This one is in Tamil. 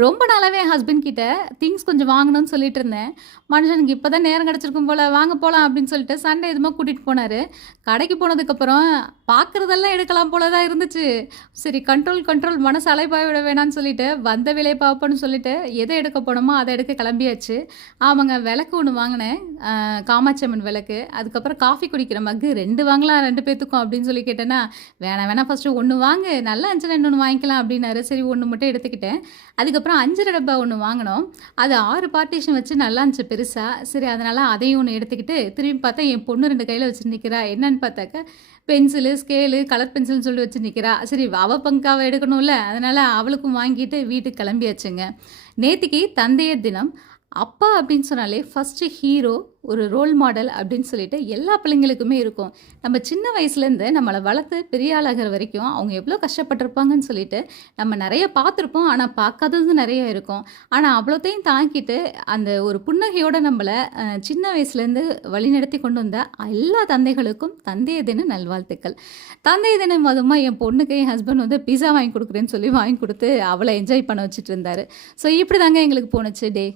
ரொம்ப நாளாகவே என் ஹஸ்பண்ட் கிட்ட திங்ஸ் கொஞ்சம் வாங்கணும்னு சொல்லிட்டு இருந்தேன். மனுஷனுக்கு இப்போ தான் நேரம் கிடச்சிருக்கும் போல் வாங்க போகலாம் அப்படின்னு சொல்லிட்டு சண்டே எதுவுமே கூட்டிகிட்டு போனார். கடைக்கு போனதுக்கப்புறம் பார்க்குறதெல்லாம் எடுக்கலாம் போல தான் இருந்துச்சு. சரி கண்ட்ரோல் கண்ட்ரோல் மனசு அலைப்பாய் விட வேணாம்னு சொல்லிட்டு வந்த விலை பார்ப்போன்னு சொல்லிட்டு எதை எடுக்க போனோமோ அதை எடுக்க கிளம்பியாச்சு. ஆமாங்க விளக்கு ஒன்று வாங்கினேன். ஆஹ், காமாட்சி அம்மன் விளக்கு அதுக்கப்புறம் காஃபி குடிக்கிற மக்கு ரெண்டு வாங்கலாம் ரெண்டு பேத்துக்கும் அப்படின்னு சொல்லி கேட்டேன்னா வேணாம் வேணாம் ஃபஸ்ட்டு ஒன்று வாங்கு நல்லா இருந்துச்சுன்னா இன்னொன்று வாங்கிக்கலாம் அப்படின்னாரு. சரி ஒன்று மட்டும் எடுத்துக்கிட்டேன். அதுக்கப்புறம் அஞ்சரை டப்பா ஒன்று வாங்கினோம். அது ஆறு பார்ட்டிஷன் வச்சு நல்லா இருந்துச்சு பெருசாக சரி அதனால் அதையும் ஒன்று எடுத்துக்கிட்டு திரும்பி பார்த்தா என் பொண்ணு ரெண்டு கையில் வச்சு நிற்கிறா என்னன்னு பார்த்தாக்க பென்சிலு ஸ்கேலு கலர் பென்சில்னு சொல்லி வச்சு நிற்கிறா சரி அவ பங்காவை எடுக்கணும்ல. அதனால் அவளுக்கும் வாங்கிட்டு வீட்டுக்கு கிளம்பியாச்சுங்க. நேற்றுக்கு தந்தையர் தினம். அப்பா அப்படின்னு சொன்னாலே ஃபஸ்ட்டு ஹீரோ ஒரு ரோல் மாடல் அப்படின்னு சொல்லிட்டு எல்லா பிள்ளைங்களுக்குமே இருக்கும். நம்ம சின்ன வயசுலேருந்து நம்மளை வளர்த்து பெரிய ஆளாகிற வரைக்கும் அவங்க எவ்வளோ கஷ்டப்பட்டிருப்பாங்கன்னு சொல்லிட்டு நம்ம நிறைய பார்த்துருப்போம். ஆனால் பார்க்காதது நிறைய இருக்கும். ஆனால் அவ்வளோத்தையும் தாங்கிட்டு அந்த ஒரு புன்னகையோடு நம்மளை சின்ன வயசுலேருந்து வழிநடத்தி கொண்டு வந்த எல்லா தந்தைகளுக்கும் தந்தைய தின நல்வாழ்த்துக்கள். தந்தைய தினம் மதமாக என் பொண்ணுக்கு என் ஹஸ்பண்ட் வந்து பிஸா வாங்கி கொடுக்குறேன்னு சொல்லி வாங்கி கொடுத்து அவளை என்ஜாய் பண்ண வச்சுட்டு இருந்தார். ஸோ இப்படி தாங்க எங்களுக்கு போணுச்சு. டே